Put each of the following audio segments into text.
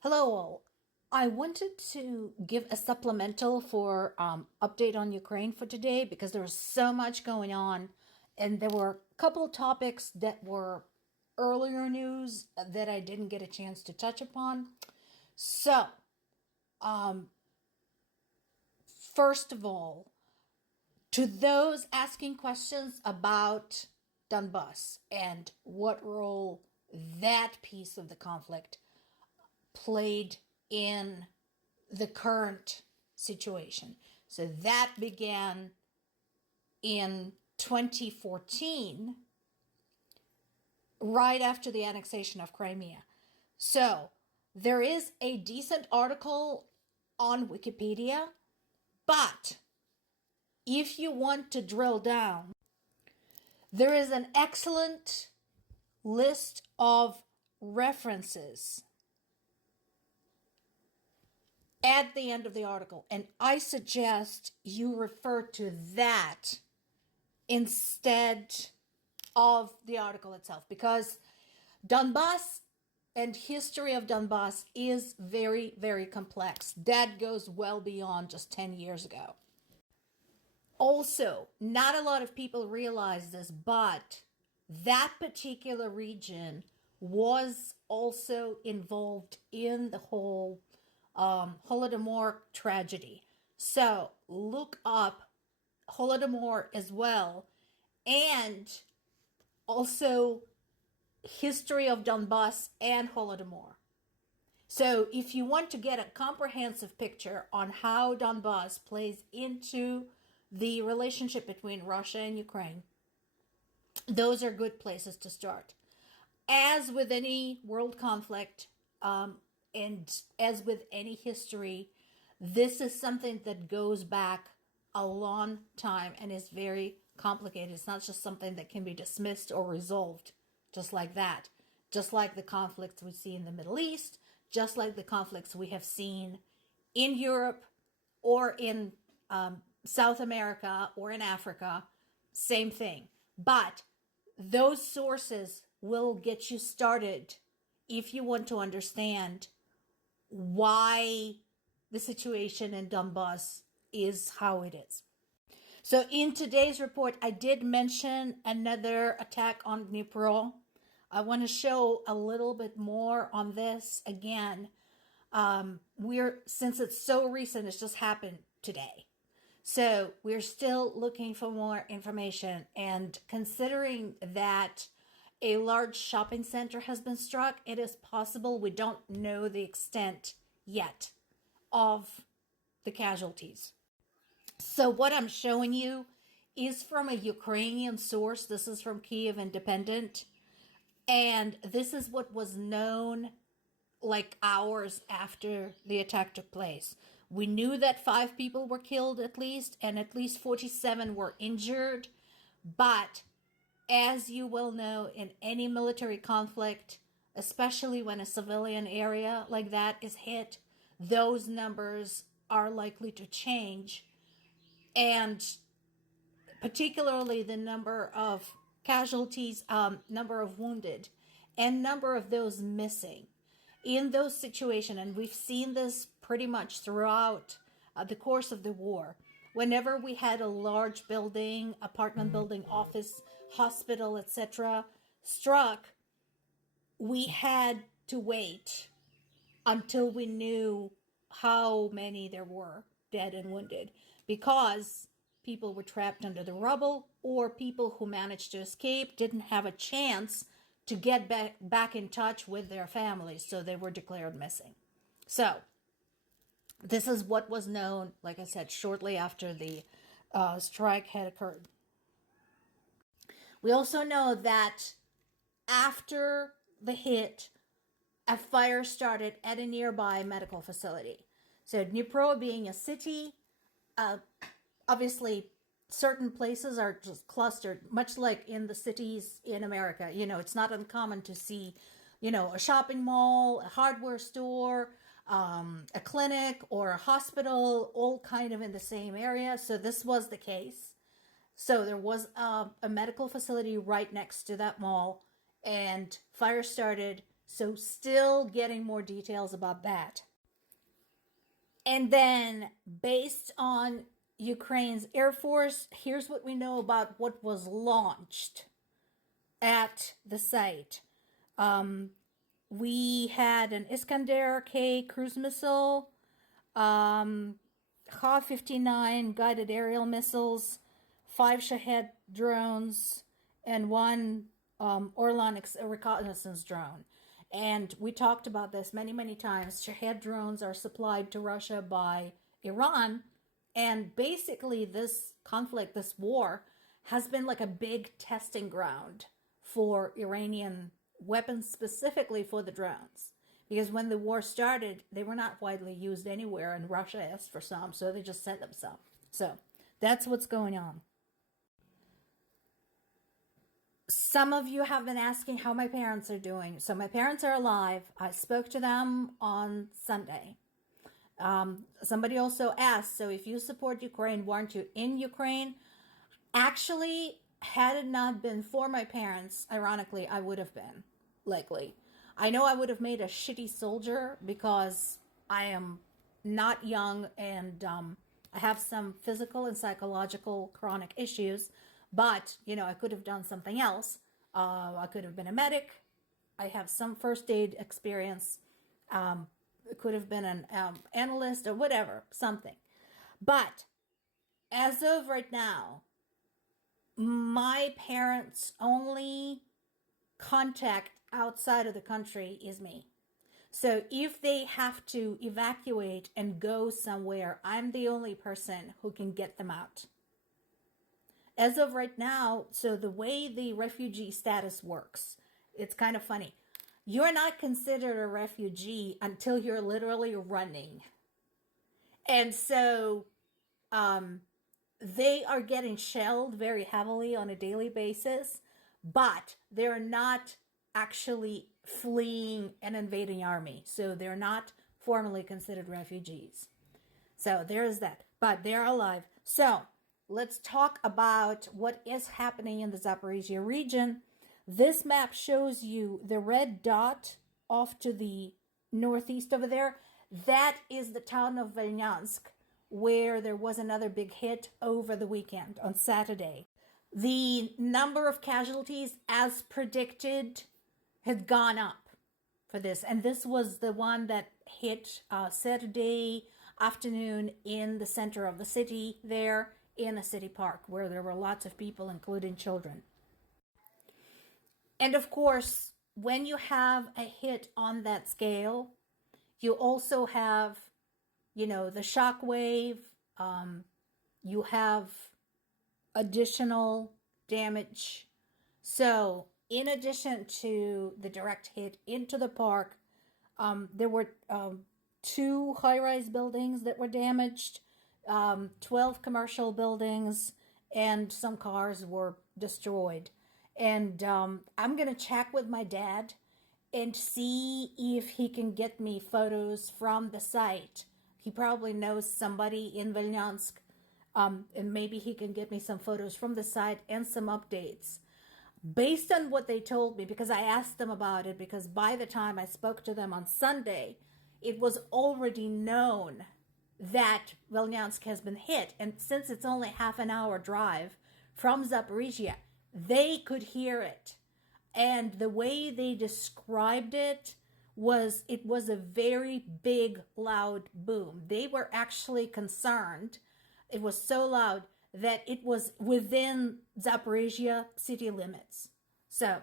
Hello all. I wanted to give a supplemental for update on Ukraine for today because there was so much going on, and there were a couple of topics that were earlier news that I didn't get a chance to touch upon. So, first of all, to those asking questions about Donbas and what role that piece of the conflict played in the current situation. So that began in 2014, right after the annexation of Crimea. So there is a decent article on Wikipedia, but if you want to drill down, there is an excellent list of references at the end of the article. And I suggest you refer to that instead of the article itself, because Donbas and history of Donbas is very, very complex. That goes well beyond just 10 years ago. Also, not a lot of people realize this, but that particular region was also involved in the whole Holodomor tragedy. So look up Holodomor as well, and also history of Donbas and Holodomor. So if you want to get a comprehensive picture on how Donbas plays into the relationship between Russia and Ukraine, those are good places to start. As with any world conflict, and as with any history, this is something that goes back a long time and is very complicated. It's not just something that can be dismissed or resolved just like that. Just like the conflicts we see in the Middle East, just like the conflicts we have seen in Europe or in South America or in Africa, same thing. But those sources will get you started if you want to understand why the situation in Donbas is how it is. So in today's report, I did mention another attack on Dnipro. I want to show a little bit more on this again. Since it's so recent, it's just happened today. So we're still looking for more information, and considering that a large shopping center has been struck, it is possible we don't know the extent yet of the casualties. So what I'm showing you is from a Ukrainian source. This is from Kyiv Independent. And this is what was known like hours after the attack took place. We knew that 5 people were killed at least, and at least 47 were injured. But as you well know, in any military conflict, especially when a civilian area like that is hit, those numbers are likely to change. And particularly the number of casualties, number of wounded, and number of those missing. In those situations, and we've seen this pretty much throughout the course of the war, whenever we had a large building, apartment building, office, hospital, etc., struck, we had to wait until we knew how many there were dead and wounded, because people were trapped under the rubble, or people who managed to escape didn't have a chance to get back in touch with their families, so they were declared missing. So this is what was known, like I said, shortly after the strike had occurred. We also know that after the hit, a fire started at a nearby medical facility. So Dnipro being a city, obviously certain places are just clustered, much like in the cities in America. It's not uncommon to see, a shopping mall, a hardware store, a clinic, or a hospital, all kind of in the same area. So this was the case. So there was a medical facility right next to that mall, and fire started So still getting more details about that. And then based on Ukraine's Air Force, here's what we know about what was launched at the site. We had an Iskander-K cruise missile, Kha-59 guided aerial missiles, 5 Shahed drones, and 1 Orlan reconnaissance drone. And we talked about this many, many times. Shahed drones are supplied to Russia by Iran. And basically this conflict, this war, has been like a big testing ground for Iranian weapons, specifically for the drones. Because when the war started, they were not widely used anywhere, and Russia asked for some, so they just sent them some. So that's what's going on. Some of you have been asking how my parents are doing. So my parents are alive. I spoke to them on Sunday. Somebody also asked, so if you support Ukraine, weren't you in Ukraine? Actually, had it not been for my parents, ironically, I would have been, likely. I know I would have made a shitty soldier because I am not young and I have some physical and psychological chronic issues, but, I could have done something else. I could have been a medic. I have some first aid experience. It could have been an analyst or whatever, something. But as of right now, my parents' only contact outside of the country is me. So if they have to evacuate and go somewhere, I'm the only person who can get them out. As of right now, so the way the refugee status works, it's kind of funny. You're not considered a refugee until you're literally running. And so they are getting shelled very heavily on a daily basis, but they're not actually fleeing an invading army. So they're not formally considered refugees. So there's that. But they're alive. So let's talk about what is happening in the Zaporizhzhya region. This map shows you the red dot off to the northeast over there. That is the town of Volynyansk, where there was another big hit over the weekend on Saturday. The number of casualties, as predicted, had gone up for this. And this was the one that hit Saturday afternoon in the center of the city there, in a city park where there were lots of people, including children. And of course, when you have a hit on that scale, you also have, the shock wave. You have additional damage. So in addition to the direct hit into the park, there were 2 high-rise buildings that were damaged, 12 commercial buildings, and some cars were destroyed. And I'm going to check with my dad and see if he can get me photos from the site. He probably knows somebody in Volynyansk, and maybe he can get me some photos from the site and some updates. Based on what they told me, because I asked them about it, because by the time I spoke to them on Sunday, it was already known that Volynyansk has been hit. And since it's only half an hour drive from Zaporizhzhya, they could hear it. And the way they described it was a very big, loud boom. They were actually concerned. It was so loud that it was within Zaporizhzhya city limits. So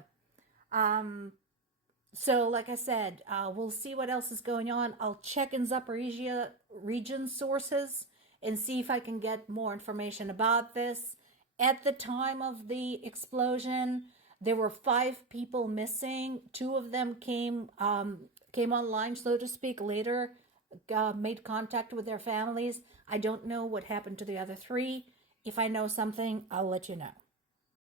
like I said, we'll see what else is going on. I'll check in Zaporizhzhya region sources and see if I can get more information about this. At the time of the explosion, there were 5 people missing. 2 of them came online, so to speak, later, made contact with their families. I don't know what happened to the other 3. If I know something, I'll let you know.